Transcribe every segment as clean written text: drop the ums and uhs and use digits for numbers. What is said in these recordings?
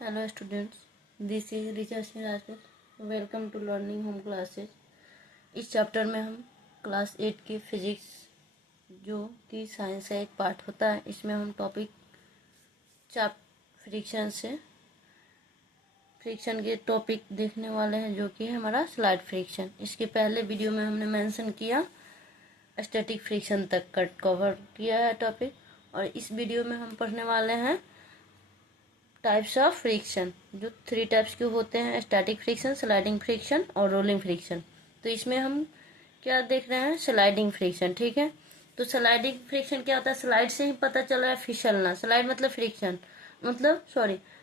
Hello students, this is Richa Singh Rajput. Welcome to learning home classes. इस chapter में हम class 8 की physics जो कि साइंस का एक पार्ट होता है, इसमें हम टॉपिक फ्रिक्शन के टॉपिक देखने वाले हैं, जो कि है हमारा स्लाइड फ्रिक्शन। इसके पहले वीडियो में हमने मेंशन किया स्टैटिक फ्रिक्शन तक का कवर किया है टॉपिक, और इस वीडियो में हम पढ़ने वाले हैं टाइप्स ऑफ फ्रिक्शन, जो 3 टाइप्स के होते हैं: स्टैटिक फ्रिक्शन, स्लाइडिंग फ्रिक्शन और रोलिंग फ्रिक्शन। तो इसमें हम क्या देख रहे हैं? Sliding friction. ठीक है, तो स्लाइडिंग फ्रिक्शन क्या होता है? स्लाइड से ही पता चल रहा है, फिसलना। स्लाइड मतलब फ्रिक्शन,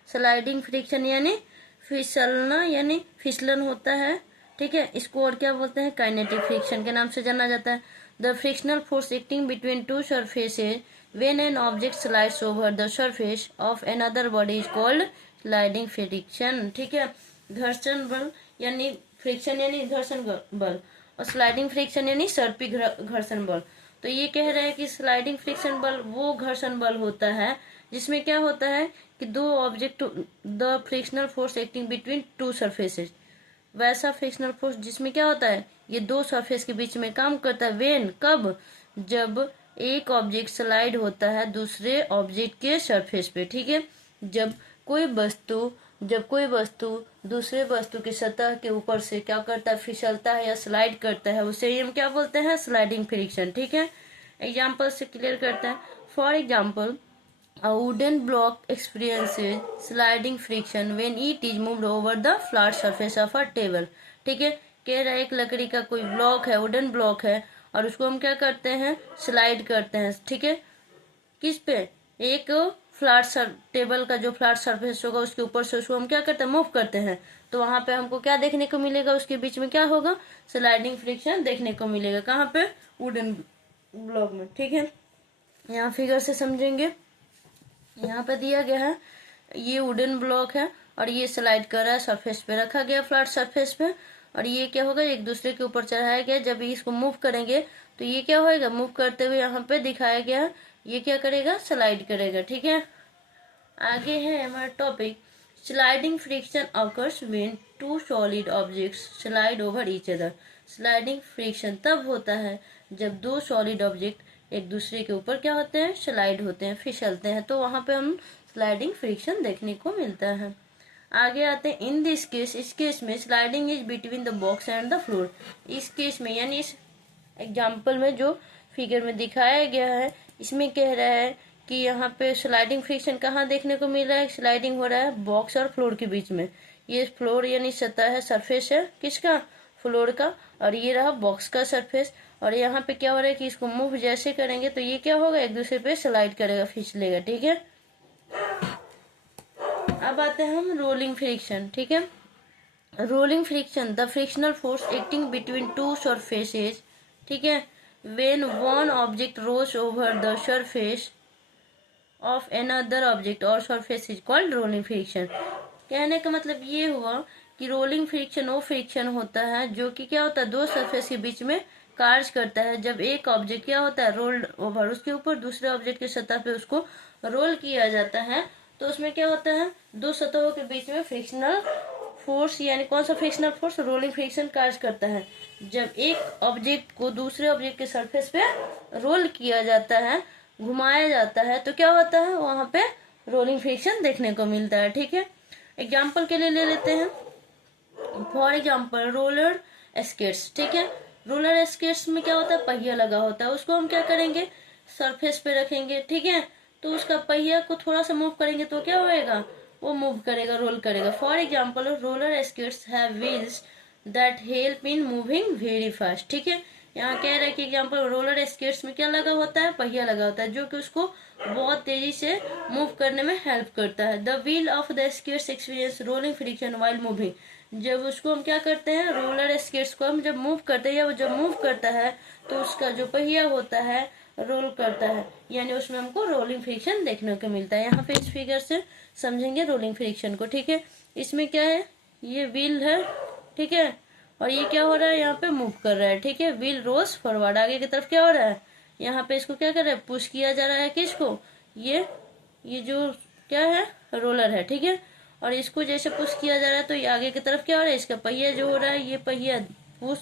स्लाइडिंग फ्रिक्शन यानी फिसलना, यानी फिसलन होता है। ठीक है, इसको और क्या बोलते हैं? काइनेटिक फ्रिक्शन के नाम से जाना जाता है। The frictional force acting between two surfaces when an object slides over the surface of another body is called sliding friction। ठीक है, घर्षण बल यानी फ्रिक्शन यानी घर्षण बल, और स्लाइडिंग फ्रिक्शन यानी सर्पी घर्षण बल। तो ये कह रहे हैं कि स्लाइडिंग फ्रिक्शन बल वो घर्षण बल होता है जिसमें क्या होता है कि दो object, the frictional force acting between two surfaces, वैसा फ्रिक्शनल फोर्स जिसमें क्या होता है, ये दो सरफेस के बीच में काम करता है। वेन कब? जब एक ऑब्जेक्ट स्लाइड होता है दूसरे ऑब्जेक्ट के सरफेस पे। ठीक है, जब कोई वस्तु दूसरे वस्तु की सतह के ऊपर से क्या करता है? फिसलता है या स्लाइड करता है, उसे ही हम क्या बोलते हैं? Sliding friction. ठीक है, एग्जाम्पल से क्लियर करते हैं। For example, a wooden block experiences sliding friction when it is moved over the flat surface of a table। ठीक है, कह रहा है एक लकड़ी का कोई ब्लॉक है, वुडन ब्लॉक है, और उसको हम क्या करते हैं? स्लाइड करते हैं। ठीक है, किस पे? एक टेबल का जो फ्लैट सरफेस होगा उसके ऊपर से उसको हम क्या करते हैं? मूव करते हैं। तो वहां पे हमको क्या देखने को मिलेगा? उसके बीच में क्या होगा? स्लाइडिंग फ्रिक्शन देखने को मिलेगा। कहाँ पे? वुडन ब्लॉक में। ठीक है, यहाँ फिगर से समझेंगे। यहाँ पे दिया गया है, ये वुडन ब्लॉक है और ये स्लाइड कर रहा है, सरफेस पे रखा गया, फ्लैट सरफेस पे, और ये क्या होगा? एक दूसरे के ऊपर चढ़ाया गया। जब इसको मूव करेंगे तो ये क्या होएगा? मूव करते हुए यहाँ पे दिखाया गया है, ये क्या करेगा? स्लाइड करेगा। ठीक है, आगे है हमारा topic sliding friction occurs when two solid objects slide over each other. Sliding friction तब होता है जब दो सॉलिड ऑब्जेक्ट एक दूसरे के ऊपर क्या होते हैं? स्लाइड होते हैं, फिसलते हैं, तो वहां पे हम स्लाइडिंग फ्रिक्शन देखने को मिलता है। आगे आते हैं, इन दिस केस, इस केस में sliding is between the box and the floor. इस केस में यानी इस एग्जाम्पल में जो फिगर में दिखाया गया है, इसमें कह रहा है कि यहाँ पे स्लाइडिंग फ्रिक्शन कहाँ देखने को मिल रहा है? स्लाइडिंग हो रहा है बॉक्स और फ्लोर के बीच में। ये फ्लोर यानी सतह है, सरफेस है किसका? फ्लोर का, और ये रहा बॉक्स का सरफेस। और यहाँ पे क्या हो रहा है कि इसको मूव जैसे करेंगे तो ये क्या होगा? एक दूसरे पे स्लाइड करेगा, फिसलेगा। ठीक है, अब आते हैं हम रोलिंग फ्रिक्शन। ठीक है, rolling friction, the frictional force acting between two surfaces. ठीक है, when one object rolls over the surface of another object or surface is called rolling friction। कहने का मतलब ये हुआ कि रोलिंग फ्रिक्शन वो फ्रिक्शन होता है जो कि क्या होता है? दो सरफेस के बीच में कार्य करता है। जब एक ऑब्जेक्ट क्या होता है? रोल्ड ओवर, उसके ऊपर दूसरे ऑब्जेक्ट की सतह पे उसको रोल किया जाता है, तो उसमें क्या होता है? दो सतहों के बीच में फ्रिक्शनल फोर्स, यानी कौन सा फ्रिक्शनल फोर्स? रोलिंग फ्रिक्शन कार्य करता है। जब एक ऑब्जेक्ट को दूसरे ऑब्जेक्ट के सरफेस पे रोल किया जाता है, घुमाया जाता है, तो क्या होता है? वहां पे रोलिंग फ्रिक्शन देखने को मिलता है। ठीक है, एग्जाम्पल के लिए ले लेते हैं। For example, roller skates. ठीक है, रोलर स्केट्स में क्या होता है? पहिया लगा होता है, उसको हम क्या करेंगे? सरफेस पे रखेंगे। ठीक है, तो उसका पहिया को थोड़ा सा मूव करेंगे तो क्या होएगा? वो मूव करेगा, रोल करेगा। For example, roller skates have wheels that help in moving very fast. ठीक है, यहाँ कह रहा है कि एग्जाम्पल, रोलर स्केट्स में क्या लगा होता है? पहिया लगा होता है, जो कि उसको बहुत तेजी से मूव करने में हेल्प करता है। The wheel of the skates experience rolling friction while moving. जब उसको हम क्या करते हैं? रोलर स्केट्स को हम जब मूव करते हैं, या वो जब मूव करता है तो उसका जो पहिया होता है रोल करता है, यानी उसमें हमको रोलिंग फ्रिक्शन देखने को मिलता है। यहाँ पे इस फिगर से समझेंगे रोलिंग फ्रिक्शन को। ठीक है, इसमें क्या है? ये व्हील है। ठीक है, और ये क्या हो रहा है? यहाँ पे मूव कर रहा है। ठीक है, व्हील रोल्स फॉरवर्ड, आगे की तरफ क्या हो रहा है? यहाँ पे इसको क्या कर रहा है? पुश किया जा रहा है। किसको? ये जो क्या है? रोलर है। ठीक है, और इसको जैसे पुश किया जा रहा है तो ये आगे की तरफ क्या हो रहा है, इसका पहिया जो हो रहा है, ये पहिया पुश